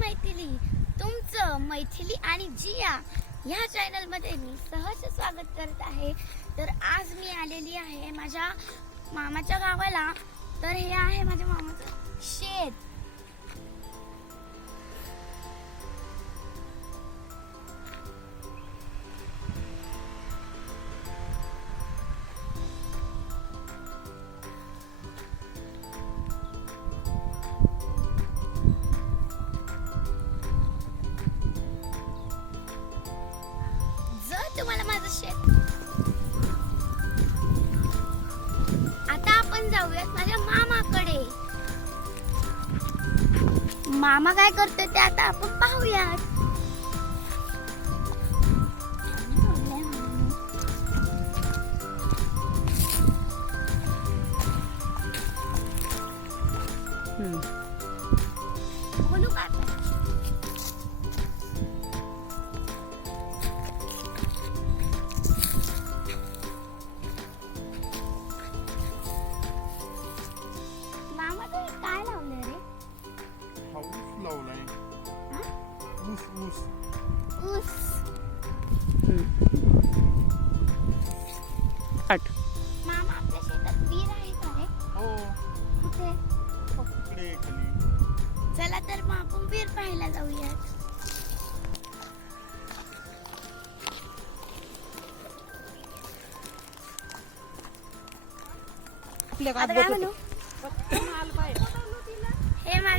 मैथिली तुमचं मैथिली आणि जिया ह्या चॅनलमध्ये मी सहज स्वागत करत आहे. तर आज मी आलेली आहे माझ्या मामाच्या गावाला. तर हे आहे माझ्या मामाचं शेत. शेत आता आपण जाऊयात माझ्या मामाकडे. मामा काय करतोय ते आता आपण पाहूयात. बोलू का आता? लावलाय. हा? ऊस ऊस. ऊस. आठ. मामा आपल्या शेतात विहीर आहे का रे हो. कुठे? इकडे खाली चला तर मग आपण विहीर पाहायला जाऊयात. आपल्या काय म्हणू?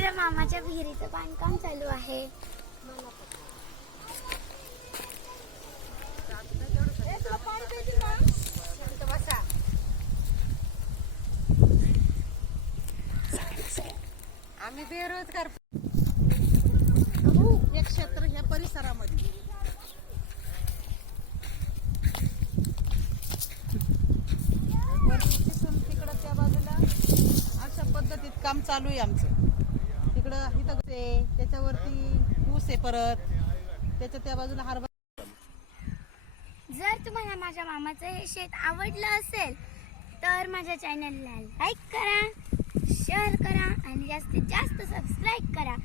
होते. माझ्या मामाच्या विहिरीचं बांधकाम चालू आहे. आम्ही बेरोजगार. एक क्षेत्र ह्या परिसरामध्ये. तिकडं त्या बाजूला अशा पद्धतीत काम चालू आहे आमचं. तिकडं इथं ते त्याच्यावरती ऊस आहे परत. त्याच्या त्या बाजूला हरभरा जर तुम्हाला माझ्या मामाचं हे शेत आवडलं असेल तर माझ्या चॅनलला लाईक करा शेअर करा आणि जास्तीत जास्त सबस्क्राईब करा.